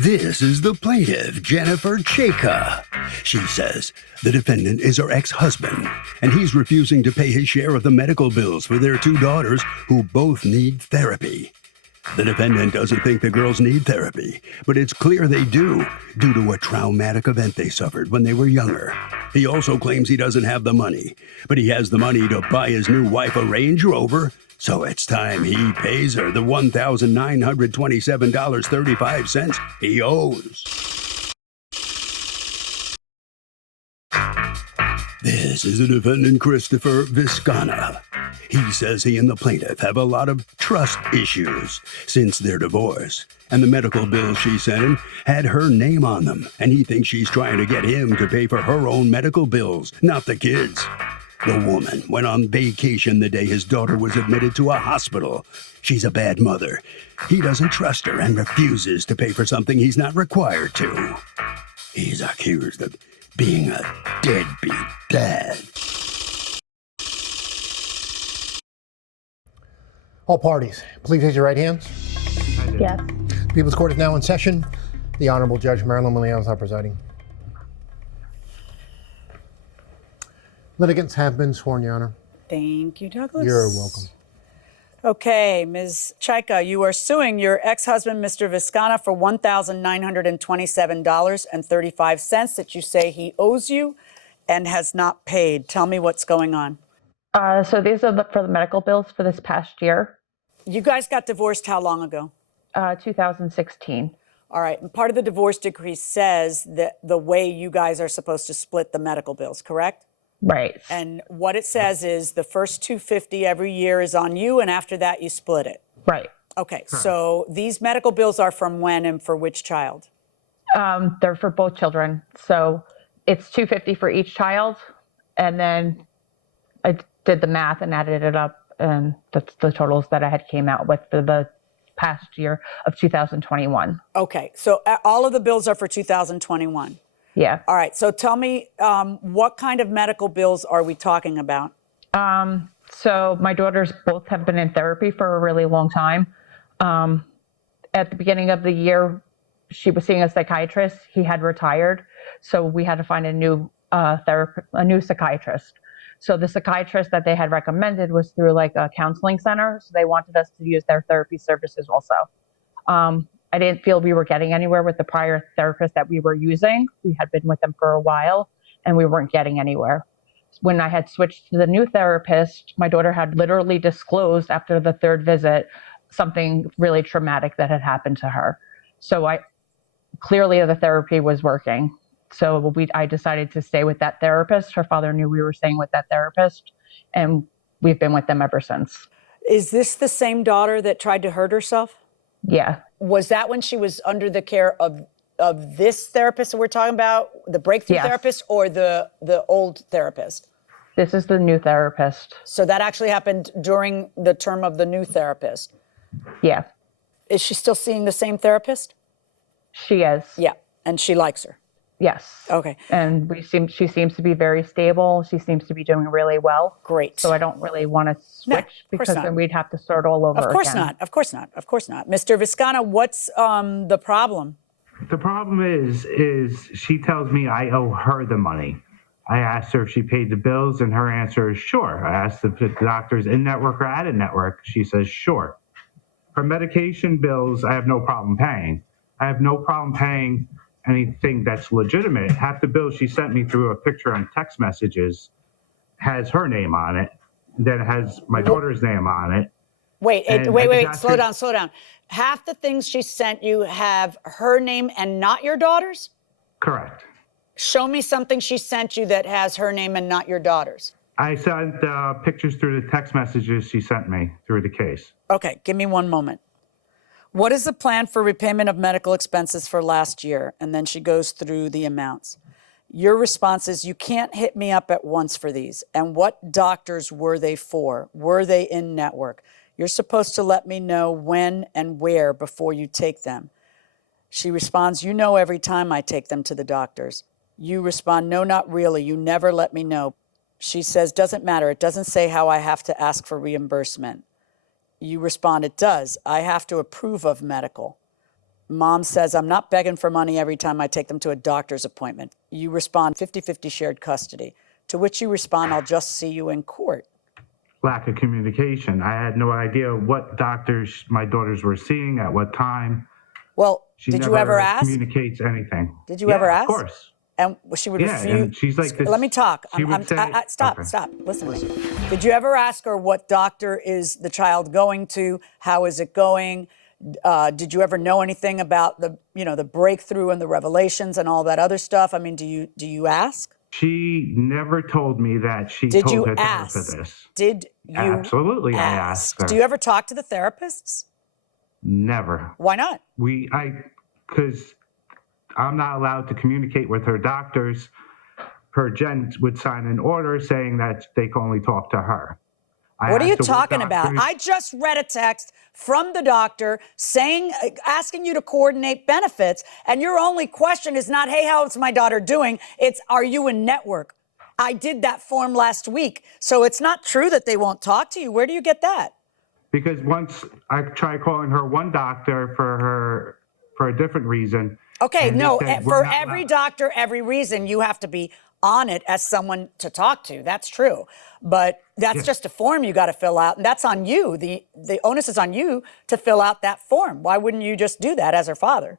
This is the plaintiff, Jennifer Chaka. She says the defendant is her ex-husband, and he's refusing to pay his share of the medical bills for their two daughters who both need therapy. The defendant doesn't think the girls need therapy, but it's clear they do, due to a traumatic event they suffered when they were younger. He also claims he doesn't have the money, but he has the money to buy his new wife a Range Rover, so it's time he pays her the $1,927.35 he owes. This is the defendant, Christopher Viscana. He says he and the plaintiff have a lot of trust issues since their divorce, and the medical bills she sent him had her name on them, and he thinks she's trying to get him to pay for her own medical bills, not the kids. The woman went on vacation the day his daughter was admitted to a hospital. She's a bad mother. He doesn't trust her and refuses to pay for something he's not required to. He's accused of being a deadbeat dad. All parties, please raise your right hands. Yes. People's Court is now in session. The Honorable Judge Marilyn Williams is now presiding. Litigants have been sworn, Your Honor. Thank you, Douglas. You're welcome. Okay, Ms. Chika, you are suing your ex-husband, Mr. Viscana, for $1,927.35 that you say he owes you and has not paid. Tell me what's going on. So these are for the medical bills for this past year, You guys got divorced how long ago? 2016. All right, and part of the divorce decree says that the way you guys are supposed to split the medical bills, correct? Right. And what it says is the first $250 every year is on you, and after that you split it. Right. Okay, so these medical bills are from when and for which child? They're for both children. So it's $250 for each child. And then I did the math and added it up. And that's the totals that I had came out with for the past year of 2021. Okay, so all of the bills are for 2021. Yeah. All right, so tell me, what kind of medical bills are we talking about? So my daughters both have been in therapy for a really long time. At the beginning of the year, she was seeing a psychiatrist. He had retired, so we had to find a new psychiatrist. So the psychiatrist that they had recommended was through like a counseling center. So they wanted us to use their therapy services also. I didn't feel we were getting anywhere with the prior therapist that we were using. We had been with them for a while and we weren't getting anywhere. When I had switched to the new therapist, my daughter had literally disclosed after the third visit something really traumatic that had happened to her. So clearly the therapy was working. So I decided to stay with that therapist. Her father knew we were staying with that therapist, and we've been with them ever since. Is this the same daughter that tried to hurt herself? Yeah. Was that when she was under the care of this therapist that we're talking about, the breakthrough Yes. therapist, or the old therapist? This is the new therapist. So that actually happened during the term of the new therapist. Yeah. Is she still seeing the same therapist? She is. Yeah, and she likes her. Yes. Okay. And she seems to be very stable. She seems to be doing really well. Great. So I don't really want to switch because not. then we'd have to start all over Of course again. not. Of course not. Of course not. Mr. Viscana, what's the problem? The problem is she tells me I owe her the money. I asked her if she paid the bills, and her answer is sure. I asked if the doctor's in-network or out-of-network. She says sure. Her medication bills, I have no problem paying. I have no problem paying anything that's legitimate. Half the bills she sent me through a picture on text messages has her name on it, then has my daughter's name on it. Wait, And wait, slow down. Half the things she sent you have her name and not your daughter's? Correct. Show me something she sent you that has her name and not your daughter's. I sent pictures through the text messages she sent me through the case. Okay, give me one moment. What is the plan for repayment of medical expenses for last year? And then she goes through the amounts. Your response is, you can't hit me up at once for these. And what doctors were they for? Were they in network? You're supposed to let me know when and where before you take them. She responds, you know every time I take them to the doctors. You respond, no, not really. You never let me know. She says, doesn't matter. It doesn't say how I have to ask for reimbursement. You respond, it does. I have to approve of medical. Mom says, I'm not begging for money every time I take them to a doctor's appointment. You respond 50-50 shared custody, to which you respond, I'll just see you in court. Lack of communication. I had no idea what doctors my daughters were seeing at what time. Well, She did never you ever ask? communicates anything. Did you ever ask? Of course. And she would Yeah, refuse. and she's like this. Let me talk. She would say, Stop. Listen to me. Did you ever ask her what doctor is the child going to? How is it going? Did you ever know anything about the breakthrough and the revelations and all that other stuff? I mean, do you ask? She never told me that she Did told you her ask? therapist this. Did you Absolutely, I ask? asked her. Do you ever talk to the therapists? Never. Why not? Because I'm not allowed to communicate with her doctors. Her Jen would sign an order saying that they can only talk to her. What are you talking about? I just read a text from the doctor asking you to coordinate benefits, and your only question is not, hey, how's my daughter doing? It's, are you in network? I did that form last week. So it's not true that they won't talk to you. Where do you get that? Because once I tried calling her one doctor for a different reason. Okay, and they no, said, for "We're not every allowed." doctor, every reason, you have to be on it as someone to talk to. That's true. But that's just a form you got to fill out. And that's on you. The onus is on you to fill out that form. Why wouldn't you just do that as her father?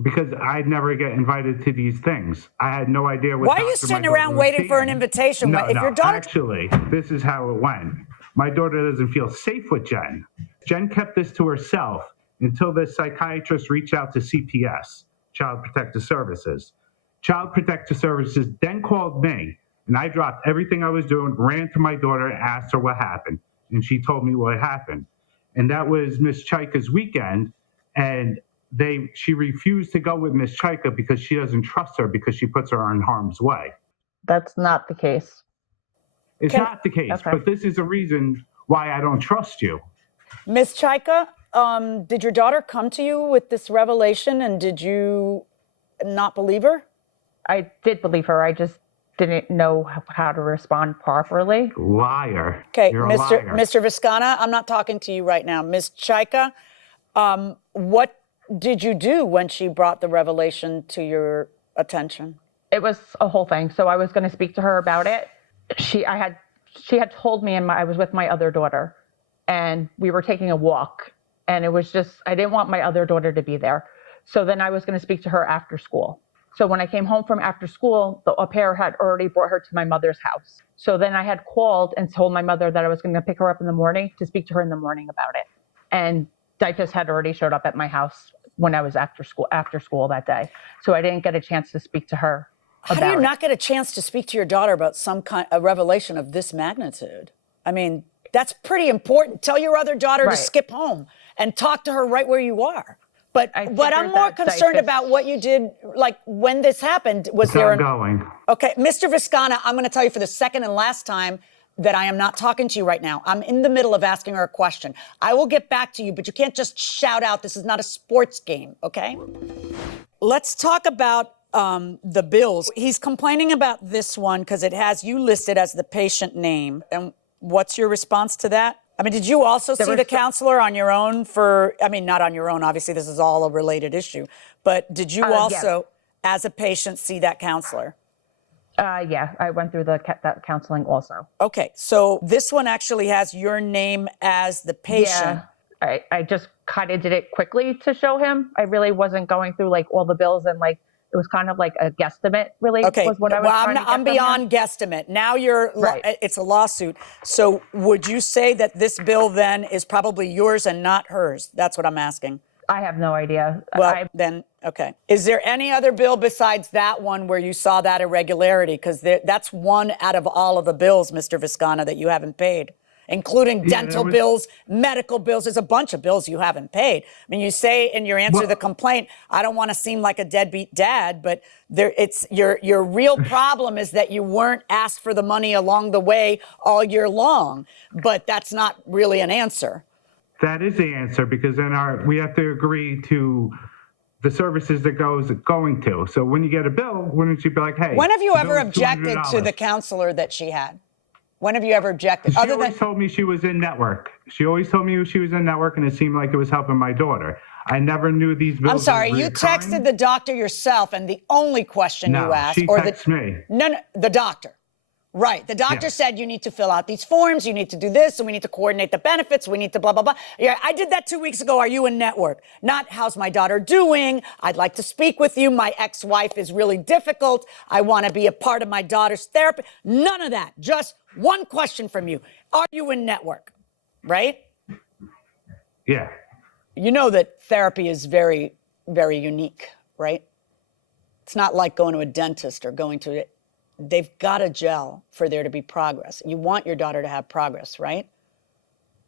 Because I'd never get invited to these things. I had no idea what. Why are you doctor my sitting daughter around was waiting for an seeing. invitation? No, If your daughter... Actually, this is how it went. My daughter doesn't feel safe with Jen. Jen kept this to herself until the psychiatrist reached out to CPS, Child Protective Services. Child Protective Services then called me, and I dropped everything I was doing, ran to my daughter, and asked her what happened. And she told me what happened. And that was Miss Chaika's weekend, and she refused to go with Miss Chaika because she doesn't trust her because she puts her in harm's way. That's not the case. It's not the case, okay. but this is a reason why I don't trust you. Ms. Chaika, did your daughter come to you with this revelation, and did you not believe her? I did believe her. I just didn't know how to respond properly. Liar. Okay, You're a liar. Mr. Viscana, I'm not talking to you right now. Ms. Chaika, what did you do when she brought the revelation to your attention? It was a whole thing. So I was going to speak to her about it. She had told me, and I was with my other daughter, and we were taking a walk, and it was just, I didn't want my other daughter to be there. So then I was going to speak to her after school. So when I came home from after school, the au pair had already brought her to my mother's house. So then I had called and told my mother that I was going to pick her up in the morning to speak to her in the morning about it. And DIFUS had already showed up at my house when I was after school that day. So I didn't get a chance to speak to her about How do you it. not get a chance to speak to your daughter about a revelation of this magnitude? I mean, that's pretty important. Tell your other daughter to skip home and talk to her right where you are. But I'm more concerned about what you did, like when this happened. Was there Okay, Mr. Viscana, I'm going to tell you for the second and last time that I am not talking to you right now. I'm in the middle of asking her a question. I will get back to you, but you can't just shout out. This is not a sports game, okay? Let's talk about the bills. He's complaining about this one because it has you listed as the patient name. And what's your response to that? I mean, did you also see the counselor on your own not on your own, obviously this is all a related issue, but did you also, as a patient, see that counselor? Yeah, I went through that counseling also. Okay, so this one actually has your name as the patient. Yeah, I just kind of did it quickly to show him. I really wasn't going through like all the bills, and like it was kind of like a guesstimate, really, was what I was trying to get I'm from beyond him. guesstimate. Now Right. It's a lawsuit. So would you say that this bill then is probably yours and not hers? That's what I'm asking. I have no idea. Well, okay. Is there any other bill besides that one where you saw that irregularity? Because that's one out of all of the bills, Mr. Viscana, that you haven't paid, including dental bills, medical bills. There's a bunch of bills you haven't paid. I mean, you say in your answer to the complaint, I don't want to seem like a deadbeat dad, but your real problem is that you weren't asked for the money along the way all year long. But that's not really an answer. That is the answer, because then we have to agree to the services that going to. So when you get a bill, wouldn't you be like, hey? When have you ever objected to the counselor that she had? When have you ever objected? She always told me she was in network. She always told me she was in network, and it seemed like it was helping my daughter. I never knew these bills. I'm sorry, were you reoccurring. texted the doctor yourself, and the only question No, you asked, she or texted me. No, the doctor. Right. The doctor Yes. said you need to fill out these forms, you need to do this, and we need to coordinate the benefits, we need to blah, blah, blah. Yeah, I did that 2 weeks ago. Are you in network? Not how's my daughter doing? I'd like to speak with you. My ex-wife is really difficult. I want to be a part of my daughter's therapy. None of that. Just one question from you. Are you in network? Right? Yeah. You know that therapy is very, very unique, right? It's not like going to a dentist or going to, they've got to gel for there to be progress. You want your daughter to have progress, right?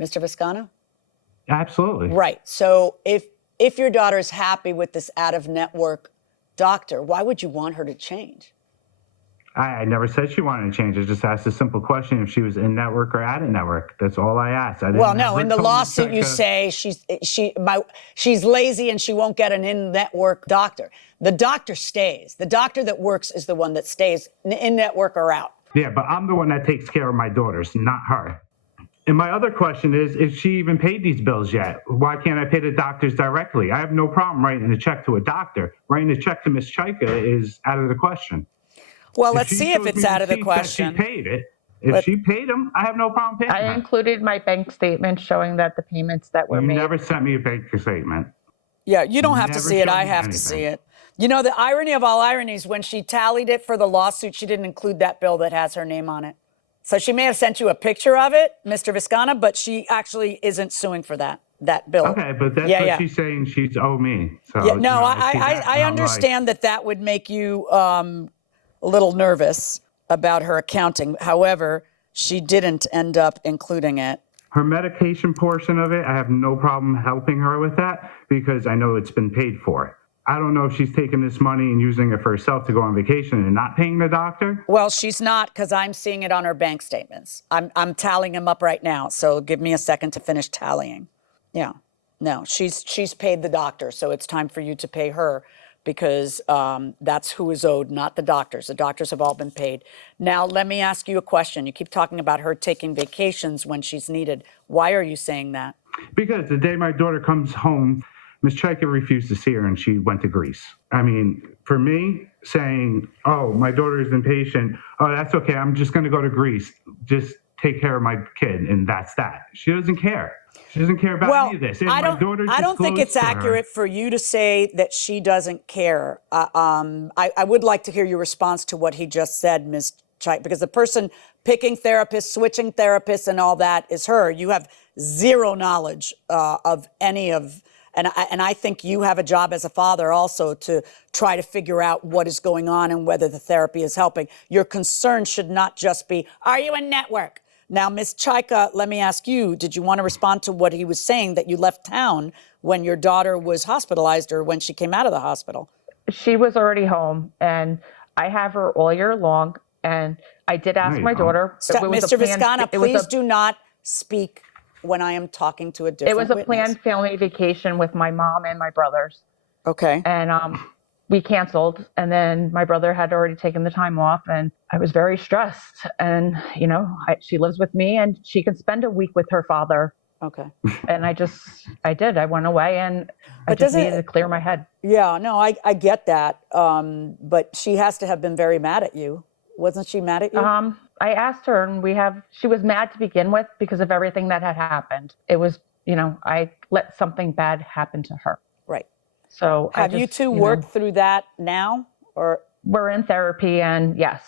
Mr. Viscano? Absolutely. Right. So if your daughter is happy with this out-of-network doctor, why would you want her to change? I never said she wanted to change. I just asked a simple question if she was in network or out of network. That's all I asked. Well, no, in the lawsuit you say she's lazy and she won't get an in-network doctor. The doctor stays. The doctor that works is the one that stays in network or out. Yeah, but I'm the one that takes care of my daughters, not her. And my other question is, if she even paid these bills yet, why can't I pay the doctors directly? I have no problem writing a check to a doctor. Writing a check to Miss Chaika is out of the question. Well, If let's she see if shows it's me out of the receipts that question. She paid it. If she paid them, I have no problem paying I them. included my bank statement showing that the payments that were You made. never sent me a bank statement. Yeah, you don't have to Never see it. showed I me have to anything. see it. You know, the irony of all ironies, when she tallied it for the lawsuit, she didn't include that bill that has her name on it. So she may have sent you a picture of it, Mr. Viscana, but she actually isn't suing for that bill. Okay, but that's what she's saying she's owed me. So, Yeah, no, you know, if she's I acting on understand that would make you a little nervous about her accounting. However, she didn't end up including it. her medication portion of it, I have no problem helping her with that because I know it's been paid for. I don't know if she's taking this money and using it for herself to go on vacation and not paying the doctor. Well, she's not, because I'm seeing it on her bank statements. I'm tallying them up right now, so give me a second to finish tallying. Yeah, no, she's paid the doctor, so it's time for you to pay her because that's who is owed, not the doctors. The doctors have all been paid. Now, let me ask you a question. You keep talking about her taking vacations when she's needed. Why are you saying that? Because the day my daughter comes home, Ms. Chaika refused to see her and she went to Greece. I mean, for me, saying, oh, my daughter is impatient, oh, that's okay, I'm just going to go to Greece. Just take care of my kid, and that's that. She doesn't care. She doesn't care about any of this. I don't think it's accurate for you to say that she doesn't care. I would like to hear your response to what he just said, Ms. Chaika, because the person picking therapists, switching therapists, and all that is her. You have zero knowledge of any of. And I think you have a job as a father also to try to figure out what is going on and whether the therapy is helping. Your concern should not just be, are you in network? Now, Ms. Chaika, let me ask you, did you want to respond to what he was saying, that you left town when your daughter was hospitalized or when she came out of the hospital? She was already home, and I have her all year long. And I did ask my daughter. Stop, Mr. Viscana, please do not speak when I am talking to a different witness. It was a planned family vacation with my mom and my brothers. Okay. And we canceled. And then my brother had already taken the time off. And I was very stressed. And, you know, she lives with me and she can spend a week with her father. Okay. And I did. I went away and I just needed to clear my head. Yeah, no, I get that. But she has to have been very mad at you. Wasn't she mad at you? I asked her, and she was mad to begin with because of everything that had happened. It was, you know, I let something bad happen to her. Right. So have you two worked through that now, or? We're in therapy, and yes,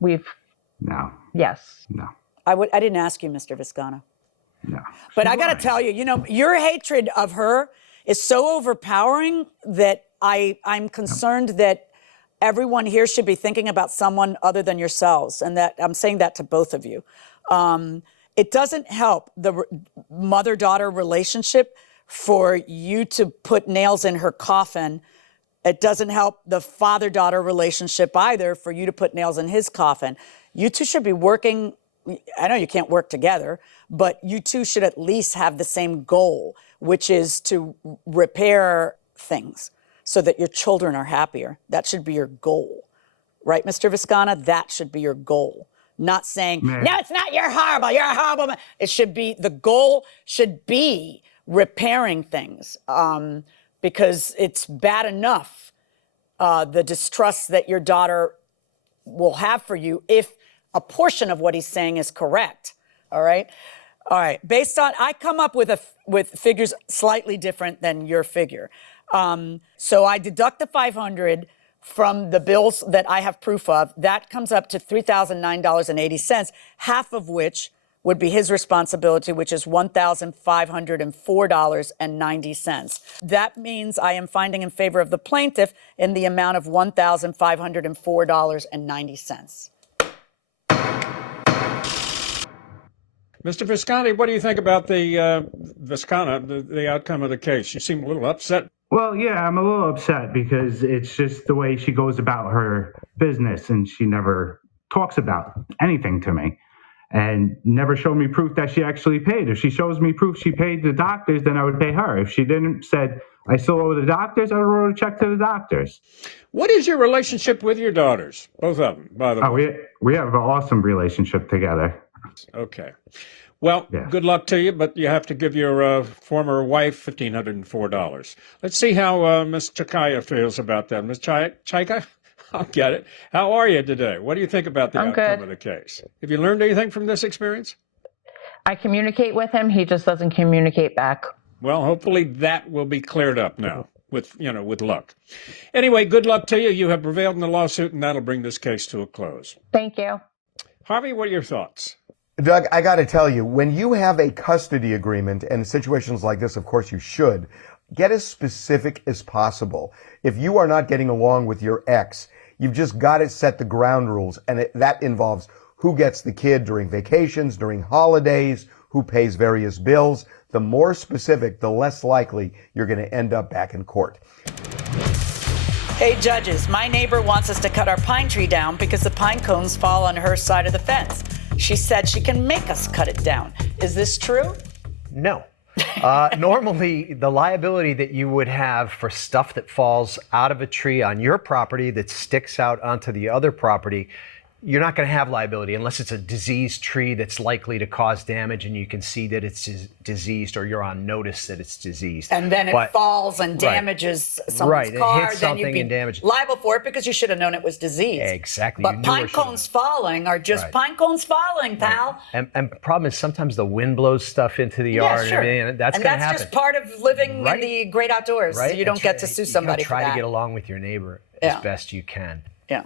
No. Yes. No. I didn't ask you, Mr. Viscana. No. But I got to tell you, you know, your hatred of her is so overpowering that I'm concerned that everyone here should be thinking about someone other than yourselves. And that I'm saying that to both of you. It doesn't help the mother-daughter relationship for you to put nails in her coffin. It doesn't help the father-daughter relationship either for you to put nails in his coffin. You two should be working. I know you can't work together, but you two should at least have the same goal, which is to repair things so that your children are happier. That should be your goal. Right, Mr. Viscana? That should be your goal. Not saying, no, it's not, you're horrible, you're a horrible man. It should be, the goal should be repairing things. because it's bad enough, the distrust that your daughter will have for you if a portion of what he's saying is correct. All right. Based on, I come up with figures slightly different than your figure. So I deduct the $500 from the bills that I have proof of. That comes up to $3,009.80, half of which would be his responsibility, which is $1,504.90. That means I am finding in favor of the plaintiff in the amount of $1,504.90. Mr. Visconti, what do you think about the the outcome of the case? You seem a little upset. Well, yeah, I'm a little upset because it's just the way she goes about her business, and she never talks about anything to me and never showed me proof that she actually paid. If she shows me proof she paid the doctors, then I would pay her. If she didn't, said, I still owe the doctors, I would wrote a check to the doctors. What is your relationship with your daughters? Both of them, by the way. We have an awesome relationship together. Okay. Well, Yeah. Good luck to you, but you have to give your former wife $1,504. Let's see how Ms. Chikaya feels about that. Ms. Chika, I'll get it. How are you today? What do you think about the I'm outcome good. of the case? Have you learned anything from this experience? I communicate with him. He just doesn't communicate back. Well, hopefully that will be cleared up now with luck. Anyway, good luck to you. You have prevailed in the lawsuit, and that'll bring this case to a close. Thank you. Harvey, what are your thoughts? Doug, I got to tell you, when you have a custody agreement, and in situations like this, of course you should, get as specific as possible. If you are not getting along with your ex, you've just got to set the ground rules, and that involves who gets the kid during vacations, during holidays, who pays various bills. The more specific, the less likely you're going to end up back in court. Hey, judges, my neighbor wants us to cut our pine tree down because the pine cones fall on her side of the fence. She said she can make us cut it down. Is this true? No. Normally, the liability that you would have for stuff that falls out of a tree on your property that sticks out onto the other property, you're not going to have liability unless it's a diseased tree that's likely to cause damage and you can see that it's diseased, or you're on notice that it's diseased. And then it falls and damages someone's car. It hits then you'd something be and damages. liable for it because you should have known it was diseased. Exactly. But pine cones falling are just pine cones falling, pal. And the problem is sometimes the wind blows stuff into the yard. Sure. And that's going to happen. That's just part of living in the great outdoors. Right? You don't get to sue somebody for that. Try to get along with your neighbor as best you can. Yeah.